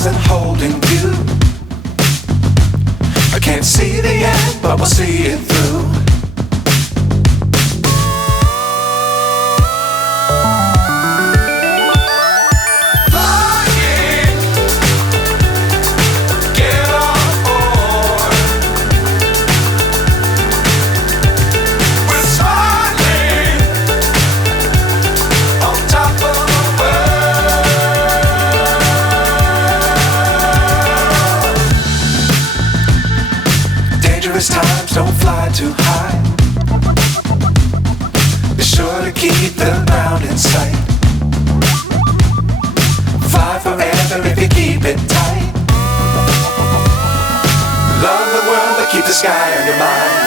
stars and holding you. I can't see the end, but we'll see it through. Times don't fly too high. Be sure to keep the ground in sight. Fly forever if you keep it tight. Love the world but keep the sky on your mind.